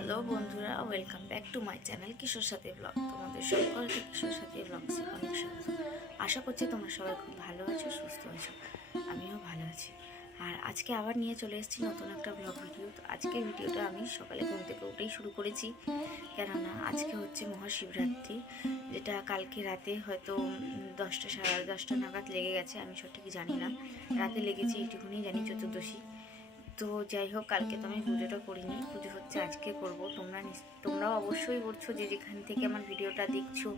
Hello বন্ধুরা, welcome back to my channel Kishore Sathi blog. তোমাদের সকলকে কিশোর সাথী ব্লগসে অনেক স্বাগত। আশা করছি তোমরা সবাই খুব ভালো আছো, সুস্থ আছো। আমিও ভালো আছি। আর আজকে আবার নিয়ে চলে এসেছি নতুন একটা ব্লগ ভিডিও। তো আজকের ভিডিওটা আমি সকালে ঘুম থেকে উঠেই শুরু করেছি, কেননা আজকে হচ্ছে মহাশিবরাত্রি, যেটা কালকে রাতে হয়তো 10টা সাড়ে 10টা নাগাদ লেগে গেছে। আমি সঠিক জানি না, রাতে লেগেছে এইটুকুনি জানি, চতুর্দশী। তো যাই হোক, কালকে তো আমি পুজোটা করিনি, পুজো হচ্ছে আজকে করব। তোমরাও অবশ্যই করছো, যে যেখান থেকে আমার ভিডিওটা দেখছো,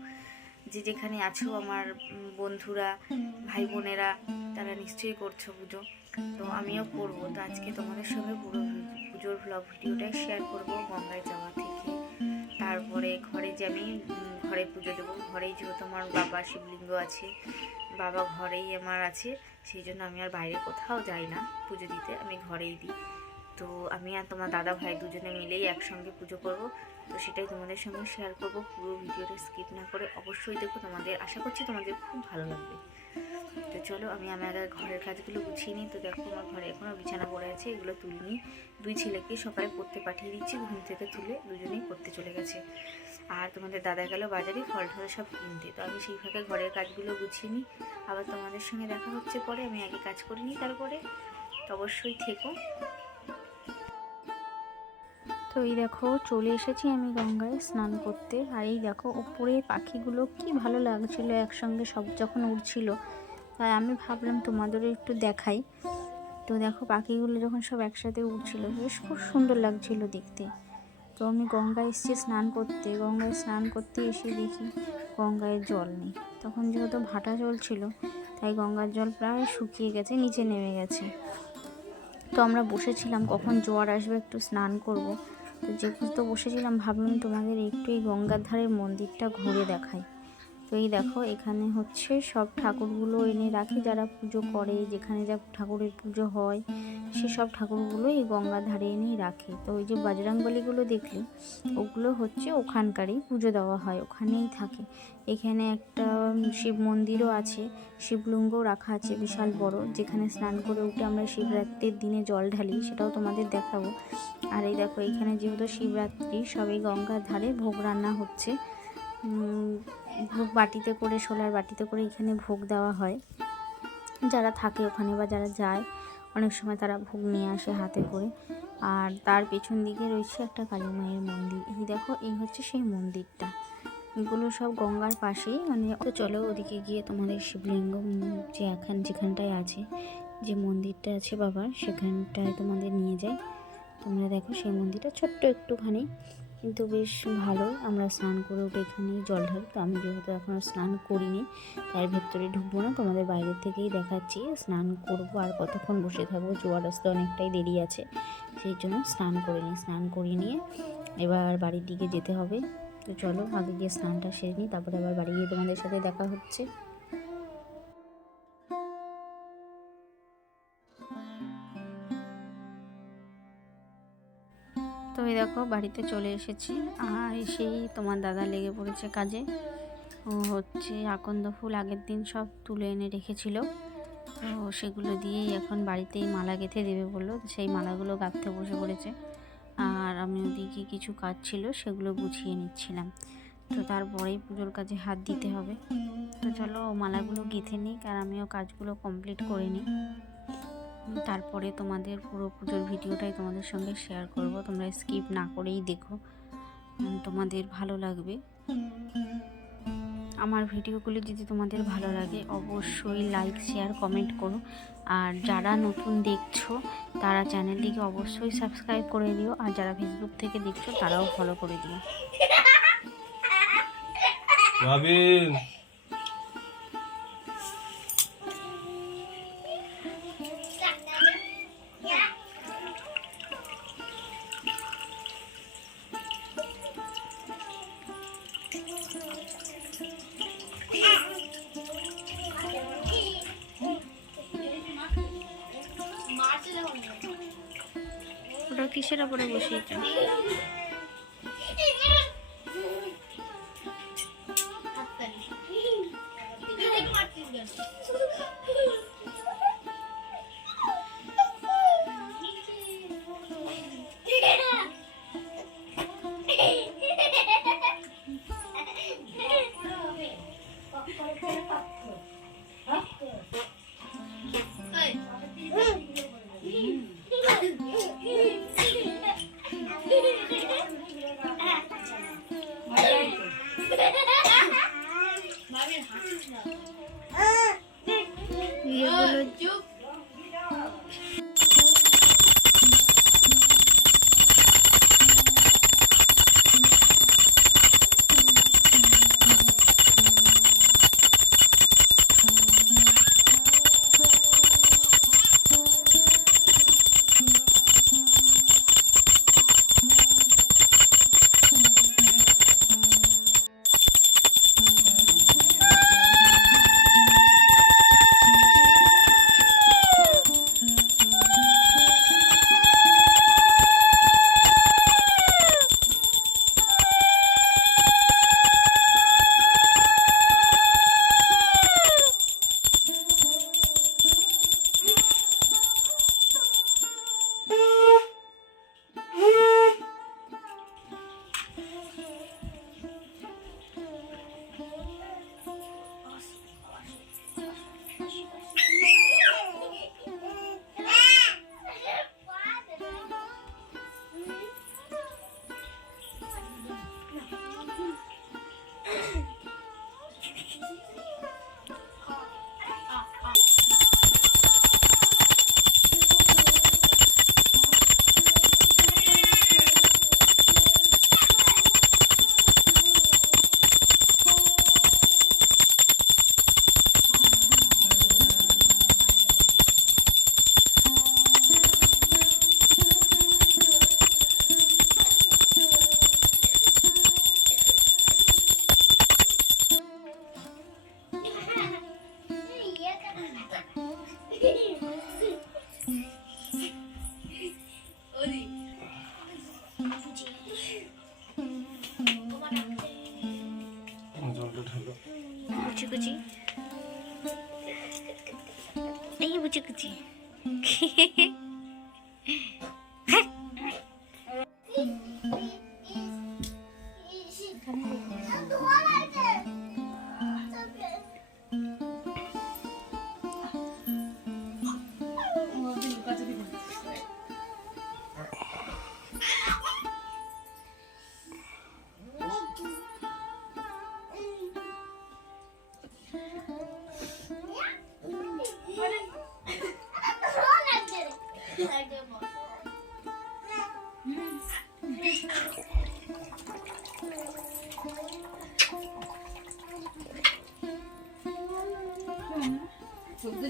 যে যেখানে আছো আমার বন্ধুরা, ভাই বোনেরা, তারা নিশ্চয়ই করছো পুজো। তো আমিও করবো। তো আজকে তোমাদের সঙ্গে পুরো পুজোর ব্লগ ভিডিওটাই শেয়ার করব, গঙ্গায় যাওয়া থেকে তারপরে ঘরে যে আমি ঘরে পুজো দেবো। ঘরেই যেহেতু আমার বাবা শিবলিঙ্গ আছে, বাবা ঘরেই আমার আছে, সেই জন্য আমি আর বাইরে কোথাও যাই না পুজো দিতে, আমি ঘরেই দিই। তো আমি আর তোমার দাদা ভাই দুজনে মিলেই একসঙ্গে পুজো করব। তো সেটাই তোমাদের সঙ্গে শেয়ার করব। পুরো ভিডিওটা স্কিপ না করে অবশ্যই দেখো, তোমাদের আশা করছি তোমাদের খুব ভালো লাগবে। তো চলো, আমি আমার ঘরের কাজগুলো গুছিয়ে নিই। তো দেখো, আমার ঘরে এখনও বিছানা পড়ে আছে, এগুলো তুলিনি। দুই ছেলেকে সকালে পড়তে পাঠিয়ে দিচ্ছি, ঘুম থেকে তুলে দুজনেই পড়তে চলে গেছে। আর তোমাদের দাদা গেল বাজারে ফল টল সব কিনতে। তো আমি সেই ফাঁকে ঘরের কাজগুলো গুছিয়ে নিই। আবার তোমাদের সঙ্গে দেখা হচ্ছে পরে। আমি আগে কাজ করে নিই, তারপরে অবশ্যই থেকো। তো এই দেখো, চলে এসেছি আমি গঙ্গায় স্নান করতে। আর এই দেখো, ওপরে পাখিগুলো কি ভালো লাগছিল একসঙ্গে সব যখন উড়ছিল, তাই আমি ভাবলাম তোমাদেরও একটু দেখাই। তো দেখো, পাখিগুলো যখন সব একসাথে উড়ছিল, বেশ খুব সুন্দর লাগছিল দেখতে। তো আমি গঙ্গায় এসেছি স্নান করতে। গঙ্গায় স্নান করতে এসে দেখি গঙ্গায় জল নেই। তখন যেহেতু ভাটা চলছিল, তাই গঙ্গার জল প্রায় শুকিয়ে গেছে, নিচে নেমে গেছে। তো আমরা বসেছিলাম কখন জোয়ার আসবে একটু স্নান করব। তো যেহেতু বসেছিলাম, ভাবলাম তোমাদের একটু এই গঙ্গার ধারের মন্দিরটা ঘুরে দেখাই। তো এই দেখো, এখানে হচ্ছে সব ঠাকুরগুলো এনে রাখি, যারা পুজো করে, যেখানে যা ঠাকুরের পুজো হয় সেসব ঠাকুরগুলো এই গঙ্গার ধারে এনেই রাখে। তো ওই যে বজরংবলীগুলো দেখলে, ওগুলো হচ্ছে ওখানকারই পুজো দেওয়া হয়, ওখানেই থাকে। এখানে একটা শিব মন্দিরও আছে, শিবলিঙ্গও রাখা আছে বিশাল বড়, যেখানে স্নান করে উঠে আমরা শিবরাত্রির দিনে জল ঢালি, সেটাও তোমাদের দেখাবো। আর এই দেখো, এখানে যেহেতু শিবরাত্রি, সবই গঙ্গার ধারে ভোগ রান্না হচ্ছে। ভোগ বাটিতে করে, শোলার বাটিতে করে এখানে ভোগ দেওয়া হয়। যারা থাকে ওখানে বা যারা যায়, অনেক সময় তারা ভোগ নিয়ে আসে হাতে করে। আর তার পেছন দিকে রয়েছে একটা কালী মায়ের মন্দির। এই দেখো, এই হচ্ছে সেই মন্দিরটা। এগুলো সব গঙ্গার পাশেই, মানে তো চলো ওদিকে গিয়ে তোমাদের শিবলিঙ্গ যে যেখানটায় আছে, যে মন্দিরটা আছে বাবার, সেখানটায় তোমাদের নিয়ে যাই। তোমরা দেখো, সেই মন্দিরটা ছোট্ট একটুখানি, কিন্তু বেশ ভালো। আমরা স্নান করে উঠে এখানেই জল ঢালি। তো আমি যেহেতু এখনও স্নান করিনি, তার ভেতরে ঢুকবো না, তোমাদের বাইরের থেকেই দেখাচ্ছি। স্নান করব আর কতক্ষণ বসে থাকবো, জোয়ার আসতে অনেকটাই দেরি আছে, সেই জন্য স্নান করে নিই। স্নান করিয়ে নিয়ে এবার বাড়ির দিকে যেতে হবে। তো চলো আগে গিয়ে স্নানটা সেরে নিই, তারপরে আবার বাড়ি গিয়ে তোমাদের সাথে দেখা হচ্ছে। তো এই দেখো, বাড়িতে চলে এসেছি। আর এসেই তোমার দাদা লেগে পড়েছে কাজে। ও হচ্ছে আকন্দ ফুল আগের দিন সব তুলে এনে রেখেছিল, তো সেগুলো দিয়েই এখন বাড়িতেই মালা গেঁথে দেবে বললো, সেই মালাগুলো গাঁথতে বসে পড়েছে। আর আমি ওদিকে কিছু কাজ ছিল, সেগুলো গুছিয়ে নিচ্ছিলাম। তো তারপরেই পুজোর কাজে হাত দিতে হবে। তো চলো মালাগুলো গেঁথে নিই, আর আমিও কাজগুলো কমপ্লিট করে নিই। তারপরে তোমাদের পুরো পুজোর ভিডিওটাই তোমাদের সঙ্গে শেয়ার করব। তোমরা স্কিপ না করেই দেখো, তোমাদের ভালো লাগবে। আমার ভিডিওগুলি যদি তোমাদের ভালো লাগে, অবশ্যই লাইক, শেয়ার, কমেন্ট করো। আর যারা নতুন দেখছো, তারা চ্যানেলটিকে অবশ্যই সাবস্ক্রাইব করে দিও। আর যারা ফেসবুক থেকে দেখছো, তারাও ফলো করে দিও। ওটা কিসের ওপরে বসিয়েছে?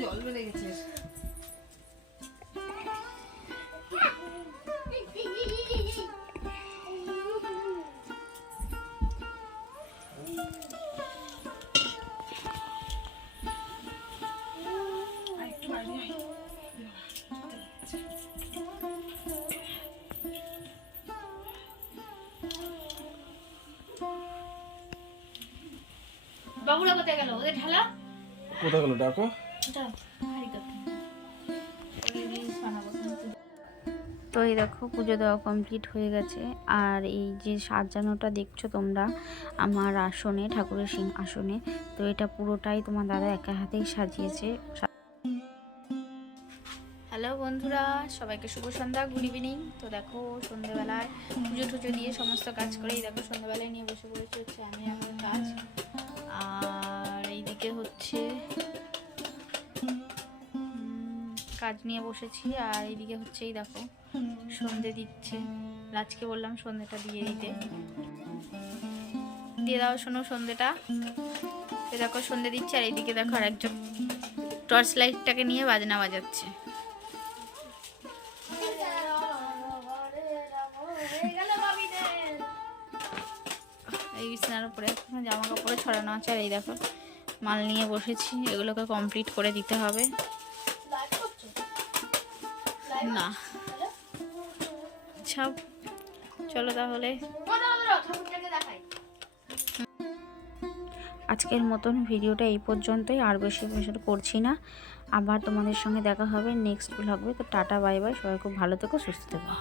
জল বেড়ে গেছে। বাবুরা কোথায় গেল? ওদের ঢালা কোথায় গেল ডাকো? তো এই দেখো পুজো দেওয়া কমপ্লিট হয়ে গেছে। আর এই যে সাজানোটা দেখছো তোমরা আমার আসনে, ঠাকুরের আসনে, তো এটা পুরোটাই তোমার দাদা একা হাতেই সাজিয়েছে। হ্যালো বন্ধুরা, সবাইকে শুভ সন্ধ্যা, গুড ইভিনিং। তো দেখো সন্ধ্যেবেলায় পুজো টুজো দিয়ে সমস্ত কাজ করে এই দেখো সন্ধ্যেবেলায় নিয়ে বসে পড়েছে হচ্ছে আমি আমার কাজ। আর এইদিকে হচ্ছে কাজ নিয়ে বসেছি। আর এইদিকে হচ্ছে এই দেখো সন্ধে দিচ্ছে। রাজকে বললাম সন্ধেটা দিয়ে দিতে, দিয়ে দাও শোনো সন্ধেটা। এ দেখো সন্ধে দিচ্ছে। আর এইদিকে দেখো আর একজন টর্চ লাইটটাকে নিয়ে বাজনা বাজাচ্ছে। এই বিছানার উপরে জামা কাপড় ছড়ানো আছে। আর এই দেখো মাল নিয়ে বসেছি, এগুলোকে কমপ্লিট করে দিতে হবে। না সব চলো তাহলে আজকের মতন ভিডিওটা এই পর্যন্তই, আর বেশি বেশি করছি না। আবার তোমাদের সঙ্গে দেখা হবে নেক্সট ব্লগে। তো টাটা বাই বাই, সবাই খুব ভালো থেকো, সুস্থ থেকো।